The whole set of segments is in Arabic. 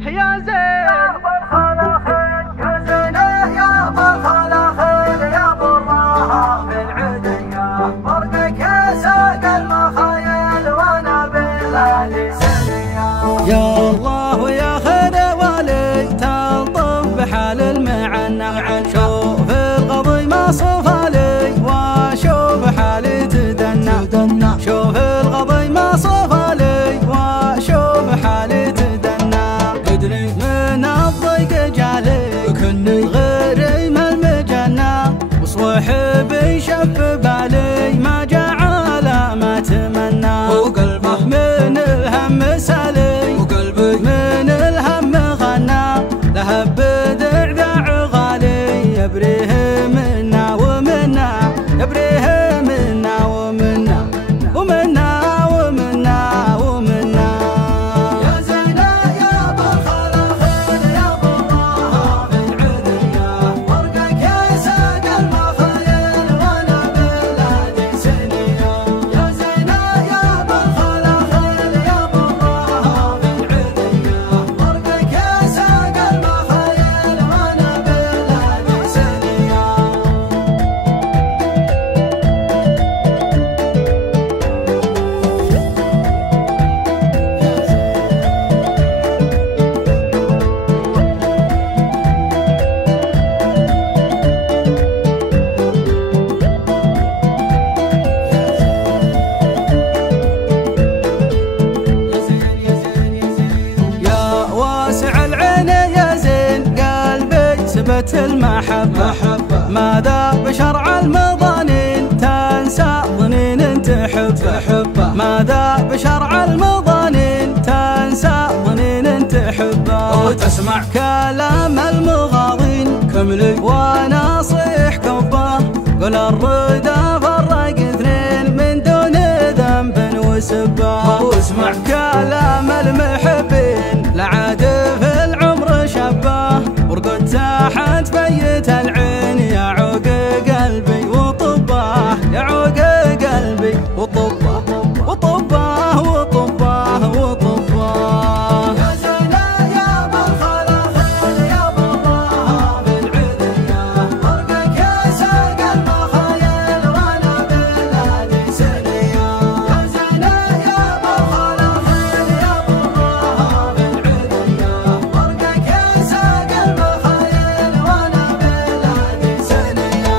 يا زين يا ابو الخلاخيل يا زينه يا ابو الخلاخيل يا ابو الراحه في العديه برقك يا ساق المخايل وانا بلادي سنيه. يا الله يا خير ولي تلطف بحال المعنى شوف القضي ما صفى لي واشوف حالي تدنى شوف القضي ما صفى لي واشوف حالي تدنى قدري من الضيق جالي كني غيري من المجنة وصوحبي شف بالي ما جعل ما تمنى وقلبه من الهم سالي وقلبي من الهم غنى لهب ذعذع غالي يبريه منا ومنا يبريه منا ومنا ومنا ومنا ومنا. يا زينه يا ابو الخلاخيل يا ابو الراحه في العديه برقك يا ساق المخايل وانا بلادي سنيه. يا زينه يا ابو الخلاخيل يا ابو الراحه في العديه برقك يا ساق المخايل وانا بلادي سنيه. يا واسع العين يا زين قلبي ثبت المحبة ماذا بشرع المضانين تنسى ظنين تحبه ماذا بشرع المضانين تنسى ظنين تحبه وتسمع كلام المغاضين كملي وانا صيح كبه قل الردى فرق اثنين من دون ذنب وسبه واسمع كلام المحبين لعاد في العمر شبه ورقد تحت بيت العين يا عوق قلبي وطبه يا عوق قلبي وطبه وطبه وطبه وطبه. يا زينه يا ابو الخلاخيل يا ابو الراحه في العديه برقك يا ساق المخايل وانا بلادي سنيه. يا زينه يا ابو الخلاخيل يا ابو الراحه في العديه برقك يا ساق المخايل وانا بلادي سنيه.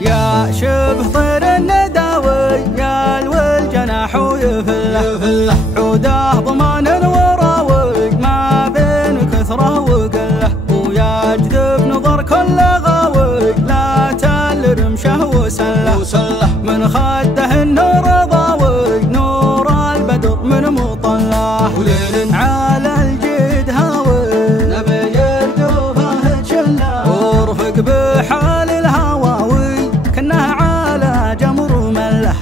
يا شبه طير النداوي يا الول جناح ويفله عوده ضمان وراوي ما بين كثره وقله ويجذب نظر كل غاوي لا تل رمشه وسله من خده النور ضاوي نور البدر من مطله وليل على الجيد هاوي نبي يردوفه تشله ورفق بحال الهواوي كنه على جمر مله